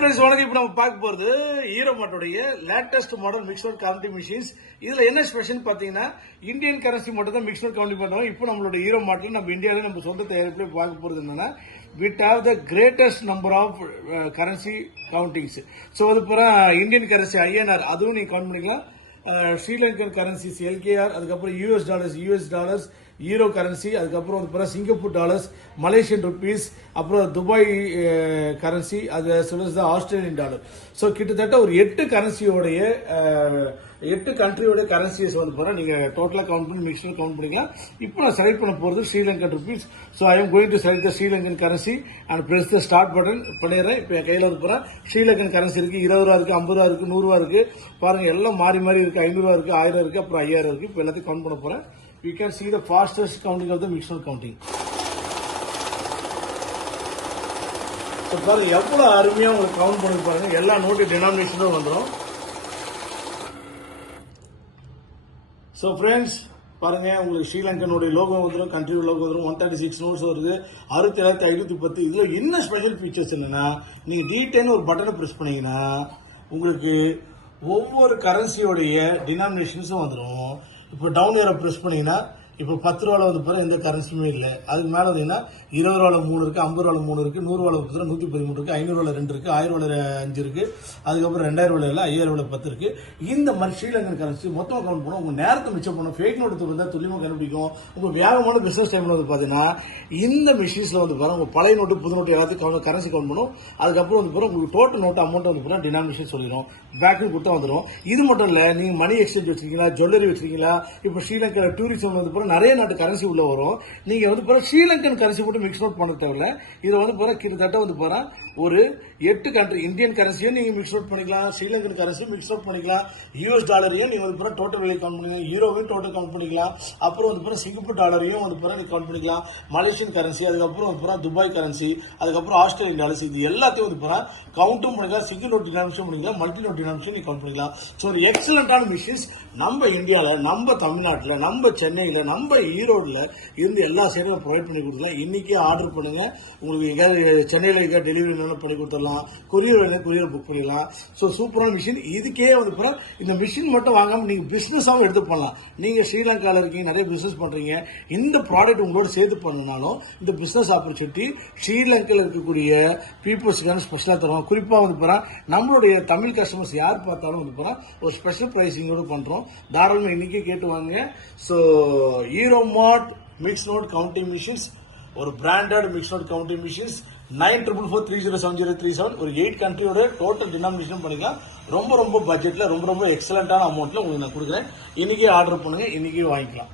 Friends வணக்கம். இப்போ நம்ம பார்க்க போறது ஹீரோ மார்ட்டோடைய latest model mixed counting machines. இதுல என்ன ஸ்பெஷல் பாத்தீங்கன்னா இந்தியன் கரன்சி மட்டும் தான் மிக்ஸ்ட் கவுண்டிங் பண்றோம். இப்போ நம்மளோட ஹீரோ மார்ட்ல நம்ம இந்தியாவில நம்ம சொந்த தயாரிப்புல பார்க்க போறது என்னன்னா with have the greatest number of currency countings. So அது பிற இந்தியன் கரன்சி ஐஎன்ஆர் அதுவும் நீங்க கவுண்ட் பண்ணிக்கலாம். ஸ்ரீலங்கன் கரன்சிஸ் எல்கேஆர், அதுக்கப்புறம் யூஎஸ் டாலர்ஸ், ஈரோ கரன்சி, அதுக்கப்புறம் வந்து சிங்கப்பூர் டாலர்ஸ், மலேசியன் ருபீஸ், அப்புறம் துபாய் கரன்சி, அது சொல்லுறது ஆஸ்திரேலியன் டாலர். ஸோ கிட்டத்தட்ட ஒரு 8 கரன்சியோடைய 8 கண்ட்ரியோட கரன்சிஸ் வந்து போற நீங்க டோட்டலா கவுண்ட் பண்ணி மிக்சர் கவுண்ட் பண்ணிக்கலாம். இப்போ நான் செலக்ட் பண்ண போறது Sri Lankan rupees. So I am going to select the Sri Lankan currency and press the start button பண்ணிடுறேன். இப்போ என் கையில வந்து போறேன் ஸ்ரீலங்கன் கரன்சி இருக்கு, 20 ரூபா இருக்கு, 50 ரூபா இருக்கு, 100 ரூபா இருக்கு. பாருங்க எல்லாம் மாறி மாறி இருக்கு. 500 ரூபா இருக்கு, 1000 இருக்கு, அப்புறம் 5000 இருக்கு. இப்போ எல்லாத்தையும் கவுண்ட் பண்ண போறேன். You can see the fastest counting of the mixed counting. So பாருங்க எவ்வளவு அருமையா உங்களுக்கு கவுண்ட் பண்ணி பாருங்க. எல்லா நோட்டு டினாமினேஷனும் வந்துடும். ஸோ ஃப்ரெண்ட்ஸ் பாருங்க உங்களுக்கு ஸ்ரீலங்கனுடைய லோகோ வந்துடும், கண்ட்ரி லோகோ வந்துடும். 136 நோட்ஸ் வருது, 67,510. இதுல என்ன ஸ்பெஷல் ஃபீச்சர்ஸ் என்னன்னா நீங்க டீடைல் ஒரு பட்டனை பிரஸ் பண்ணீங்கன்னா உங்களுக்கு ஒவ்வொரு கரன்சியோடைய டினாமினேஷன்ஸும் வந்துடும். இப்போ டவுன் ஏரோ பிரஸ் பண்ணீங்கன்னா இப்போ 10 ரூபால வந்து பாரு எந்த கரன்சியுமே இல்லை. அதுக்கு மேல வந்தீங்கன்னா 20 ரூபால 3 இருக்கு, 50 ரூபால 3 இருக்கு, 100 ரூபால 113 இருக்கு, 500 ரூபால 2 இருக்கு, 1000 ரூபால 5 இருக்கு, அதுக்கப்புறம் 2000 ரூபாயில 5000 ரூபால 10 இருக்கு. இந்த மாதிரி ஸ்ரீலங்கன் கரன்சி மொத்தம் கவுண்ட் பண்ணோம். உங்க நேரத்தை மிச்சம் பண்ணும். ஃபேக் நோட்டு இருந்தா துல்லியமா கண்டுபிடிக்கும். உங்க வேகமான பிசினஸ் டைம்ல வந்து பாத்தீங்கன்னா இந்த மிஷின்ஸ்ல வந்து பாருங்க உங்க பழைய நோட்டு புது நோட்டு எல்லாத்தையும் கரன்சி கவுண்ட் பண்ணும். அதுக்கப்புறம் வந்து பாருங்க உங்களுக்கு டோட்டல் நோட்டு அமௌண்ட் வந்து பாருங்க டினாமினேஷன் சொல்லிடும். பேக்கு கொடுத்தா வந்துடும். இது மட்டும் இல்ல நீங்க மணி எக்ஸ்சேஞ்ச் வச்சிருக்கீங்களா, ஜுவல்லரி வச்சிருக்கீங்களா, இப்போ ஸ்ரீலங்கா டூரிசம் வந்து பாருங்க நிறைய நாட்டு கரன்சி உள்ள வரும். நீங்க வந்து பாருங்க ஸ்ரீலங்கன் கரன்சி மட்டும் மிக்ஸ் அவுட் பண்ண தேவையில்ல. இது வந்து பாருங்க கிட்டத்தட்ட வந்து பாருங்க ஒரு 8 கண்ட்ரி இந்தியன் கரன்சியும் நீங்க மிக்ஸ் அவுட் பண்ணிக்கலாம், ஸ்ரீலங்கன் கரன்சியும் மிக்ஸ் அவுட் பண்ணிக்கலாம், யூஎஸ் டாலரையும் நீங்க வந்து பாருங்க டோட்டல் வெளியே கவுண்ட் பண்ணிக்கலாம், ஈரோவையும் டோட்டல் கவுண்ட் பண்ணிக்கலாம், அப்புறம் வந்து பாருங்க சிங்கப்பூர் டாலரையும் வந்து பாருங்க கவுண்ட் பண்ணிக்கலாம், மலேசியன் கரன்சி, அதுக்கப்புறம் வந்து பாருங்க துபாய் கரன்சி, அதுக்கப்புறம் ஆஸ்திரேலியன் டாலர்ஸ். இது எல்லாத்தையும் வந்து பாருங்க கவுண்ட்டும் பண்ணிக்கலாம், சிங்கிள் நோட் டினாமினேஷன் பண்ணிக்கலாம், மல்டி நோட் டினாமினேஷன் நீங்க கவுண்ட் பண்ணிக்கலாம். ஸோ ஒரு எக்ஸலண்டான மிஷின்ஸ் நம்ம இந்தியாவில், நம்ம தமிழ்நாட்டில், நம்ம சென்னையில், நம்ம ஈரோடுல இருந்து எல்லா சைடும் ப்ரொவைட் பண்ணி கொடுக்கலாம். இன்னைக்கே ஆர்டர் பண்ணுங்க. உங்களுக்கு எங்கேயாவது சென்னையில் எங்கேயாவது டெலிவரி பண்ணி கொடுத்துடலாம், கொரியர் புக் பண்ணிடலாம். ஸோ சூப்பரான மிஷின். இதுக்கே வந்து இந்த மிஷின் மட்டும் வாங்காம நீங்க பிசினஸாகவும் எடுத்து பண்ணலாம். நீங்க ஸ்ரீலங்காவில் இருக்கீங்க, நிறைய பிசினஸ் பண்றீங்க, இந்த ப்ராடக்ட் உங்களோட சேர்த்து பண்ணனாலும் இந்த பிசினஸ் ஆப்பர்ச்சுனிட்டி ஸ்ரீலங்காவில் இருக்கக்கூடிய பீப்புள்ஸ்க்கான ஸ்பெஷலா தருவோம். குறிப்பா வந்து நம்மளுடைய தமிழ் கஸ்டமர்ஸ் யார் பார்த்தாலும் வந்து ஒரு ஸ்பெஷல் பிரைசிங்கோட பண்றோம். தாராளமாக இன்னைக்கே கேட்டு வாங்க. So hero mart mix note counting machines, ஒரு branded mix note counting machines 9444307037 ஒரு 8 கண்ட்ரியோட டோட்டல் டினாமினேஷன் பண்ணிக்கலாம். ரொம்ப பட்ஜெட்ல ரொம்ப எக்ஸலண்டான அமௌண்ட்ல உங்களுக்கு நான் கொடுக்குறேன். இன்னைக்கே ஆர்டர் பண்ணுங்க, இன்னைக்கே வாங்கிக்கலாம்.